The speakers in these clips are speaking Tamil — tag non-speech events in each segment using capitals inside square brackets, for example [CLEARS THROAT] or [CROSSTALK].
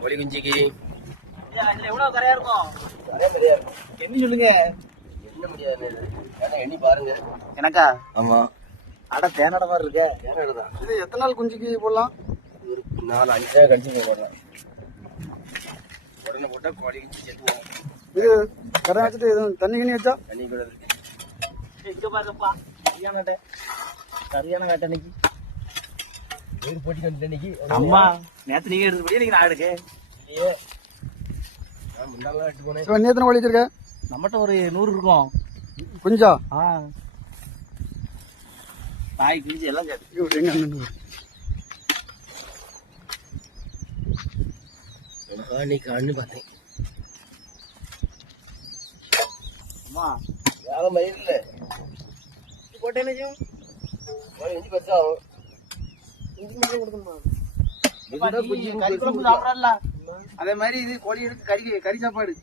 கோழி குஞ்சிக்கு. எவ்வளவு கரையா இருக்கும் நிறைய பெரிய இருக்கும் என்ன சொல்லுங்க என்ன முடியாது எண்ணி பாருங்க. எனக்கா? ஆமா. அட தேனட மாதிரி இருக்க. ஏன்னா இது எத்தனை நாள் குஞ்சுக்கு போடலாம்? ஒரு நாலு அஞ்சு ரூபா கழிச்சு போடலாம். உடனே போட்டா கோழி குஞ்சு செத்துவோம் இது வச்சுட்டு எதுவும் தண்ணி கிண்ணி வச்சா? தண்ணி கூட இருக்கு. இங்க பாருப்பா சரியான வேட்டை இன்னைக்கு ஒரு போட்டி வந்து இன்னைக்கு அம்மா நேத்து நீங்க எடுத்து நீங்க நான் எடுக்க இல்லையே முன்னாலாம் எடுத்து போனேன். நீ எத்தனை கோழி வச்சிருக்க? நம்மகிட்ட ஒரு நூறு இருக்கும். குஞ்சா? ஆ. குஞ்சு எல்லாம் சேர்த்து எங்க அண்ணன் நான் இன்னைக்கு அண்ணு பார்த்தேன். அம்மா. வேலை மயில் இல்லை போட்டேன் என்ன கோழி குஞ்சு பெருசாகும் கறி குழம்பு சாப்பிடல அதே மாதிரி இது கோழி எடுத்து கறி கறி சாப்பாடு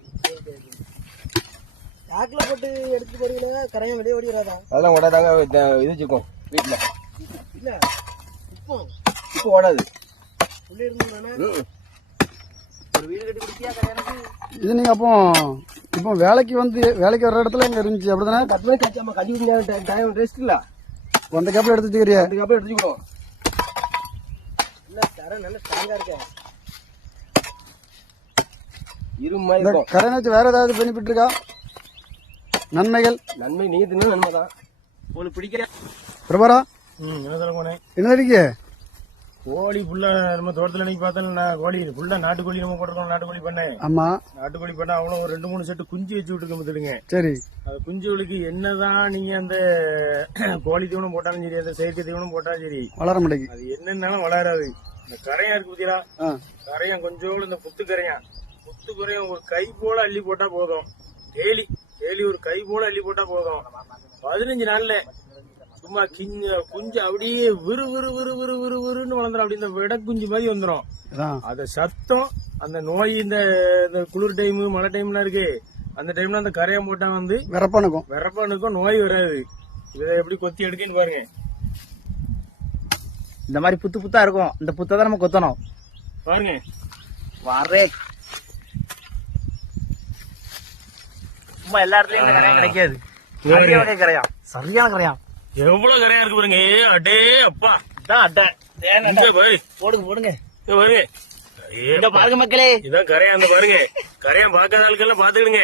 சாக்கில் போட்டு எடுத்து போறீங்களா கரையம் வெளியே ஓடிடாதா அதெல்லாம் ஓடாதாங்க இது வச்சுக்கோம் வீட்டில் இல்ல இப்போ இப்போ ஓடாது உள்ளே இருந்தானே ம். ஒரு வீடு கட்டி குடிச்சியா கல்யாணத்துக்கு இது நீங்க அப்போ இப்போ வேலைக்கு வந்து வேலைக்கு வர்ற இடத்துல எங்க இருந்துச்சு அப்படிதானே கட் பண்ணி கச்சாம கட்டி டைம் ரெஸ்ட் இல்ல அந்த கேப்ல எடுத்து வச்சுக்கிறியா அதுக்கப்புறம் எடுத்துக்கோ இல்ல தரம் நல்ல ஸ்ட்ராங்கா இருக்கேன் இரும்பு மாதிரி இந்த இருக்கும். கரையை வச்சு வேற ஏதாவது பெனிஃபிட் இருக்கா? நன்மைகள்? நன்மை நீ தின்னு நன்மை தான் உங்களுக்கு பிடிக்கிற பிரபாரா ம் என்ன சொல்ல போனேன்? என்ன இருக்கு கோழி ஃபுல்லா நம்ம தோட்டத்துல இன்னைக்கு பார்த்தோம் நான் கோழி ஃபுல்லா நாட்டுக்கோழி நம்ம போட்டிருக்கோம் நாட்டுக்கோழி பண்ணேன் ஆமா. நாட்டுக்கோழி பண்ண அவ்வளோ ஒரு ரெண்டு மூணு செட்டு குஞ்சு வச்சு விட்டுருக்க பார்த்துடுங்க. சரி. அது குஞ்சுகளுக்கு என்னதான் நீங்க அந்த [CLEARS THROAT] கோழி தீவனம் போட்டாலும் சரி அந்த செயற்கை தீவனம் போட்டாலும் சரி வளர மாட்டேங்குது. அது என்னன்னாலும் வளராது. இந்த கரையா இருக்கு பார்த்தீங்களா ஆ. கரையான் கொஞ்சோண்டு இந்த புத்து கரையான் புத்து கரையான் ஒரு கை போல அள்ளி போட்டா போதும். டெய்லி டெய்லி ஒரு கை போல அள்ளி போட்டா போதும். பதினஞ்சு நாள்ல சும்மா கிஞ்ச குஞ்சு அப்படியே விறு விறு விறு விறு விறு விறுன்னு வளர்ந்துரும். அப்படி இந்த விட குஞ்சு மாதிரி வந்துடும் அத சத்தம் அந்த நோய் இந்த குளிர் டைம் மழை டைம்லாம் இருக்கு. அந்த டைம்ல அந்த கரையான் போட்டா வந்து வெறப்பானுக்கும் விறப்பானுக்கும் நோய் வராது. இதை எப்படி கொத்தி எடுக்குன்னு பாருங்க. இந்த மாதிரி புத்து புத்தா இருக்கும். இந்த புத்தை தான் நம்ம கொத்தணும். பாருங்க. வரே. சும்மா எல்லா இடத்துலயும் கரையான் சரியான கரையான் எவ்வளவு கரையா இருக்கு பாருங்க. அடே அப்பா. இதான் அட்டை போடுங்க போடுங்க. பாருங்க இங்க பாருங்க மக்களே. இதான் கரையான் அந்த பாருங்க. கரையான் பார்க்காத ஆட்கள்லாம் பாத்துக்கிடுங்க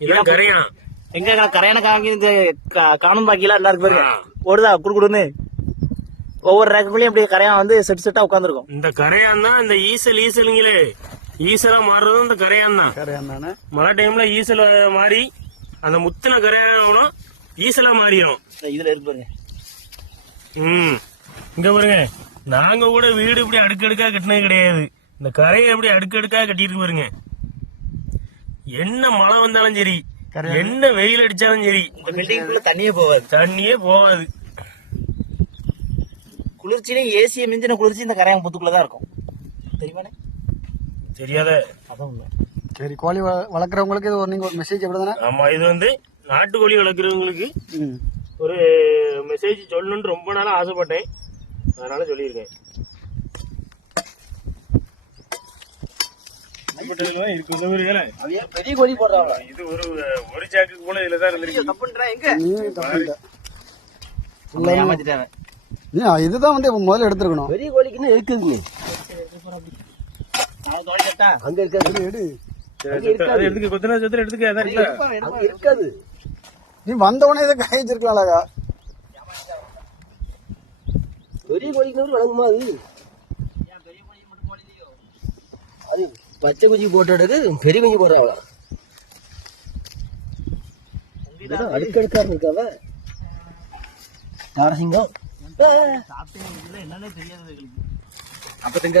இதான் கரையான் எங்க கரையான காமி இந்த கா- காணும் பாக்கிலாம் எல்லாரும் பாருங்க. ஓடுதா குடுக்குடுன்னு ஒவ்வொரு ரேக்குள்ளயும் இப்படி கரையான் வந்து செட் செட்டா உட்காந்துருக்கும் இந்த கரையான் தான் இந்த ஈசல் ஈசலுங்களே. ஈசலா மாறுறதும் இந்த கரையான் தான். கரையான் தானே? மழை டைம்ல ஈசல் மாறி அந்த முத்தின கரையானும் ஈசலா மாறிடும் இதுல இருக்கு பாருங்க. ம். இங்க பாருங்க. நாங்க கூட வீடு இப்படி அடுக்கடுக்கா கட்டினது கிடையாது. இந்த கரையை எப்படி அடுக்கடுக்கா கட்டிட்டு பாருங்க. என்ன மழை வந்தாலும் சரி என்ன வெயில் அடிச்சாலும் சரி தண்ணியே போகாது. தண்ணியே போகாது. குளிர்ச்சியிலே ஏசிய மிஞ்சின குளிர்ச்சி இந்த கரையான் புத்துக்குள்ளதான் இருக்கும். தெரியுமாண்ணே? தெரியாத. அதான் சரி கோழி வள- வளர்க்குறவங்களுக்கு இது ஒரு நீங்க ஒரு மெசேஜ் அப்படிதானே ஆமா இது வந்து நாட்டுக்கோழி வளர்க்குறவங்களுக்கு ஒரு மெசேஜ் சொல்லணும்னு ரொம்ப நாளா ஆசைப்பட்டேன். அதனால சொல்லியிருக்கேன். இருக்கு. பெரிய கோழி போடுறாங்க. இது ஒரு ஒரு சாக்கு கூட இதுல தான் இருந்திருக்கு. தப்புன்றா எங்க? இதுதான் வந்து முதல்ல எடுத்துருக்கணும். பெரிய கோழிக்குன்னு இருக்குதுங்க அங்க இருக்காது எடு, இருக்காது. நீ வந்தவொடனே இதை காய பெரிய கோழிக்கு வழங்குமா அது? அது பச்சை குஞ்சு போட்டு எடுக்கு பெரிய குஞ்சு போடுறாங்களா? அடுக்கடுக்கா இருக்காவ நாரசிங்கம். சாப்பிட்டு என்னன்னே தெரியாது அப்ப திங்க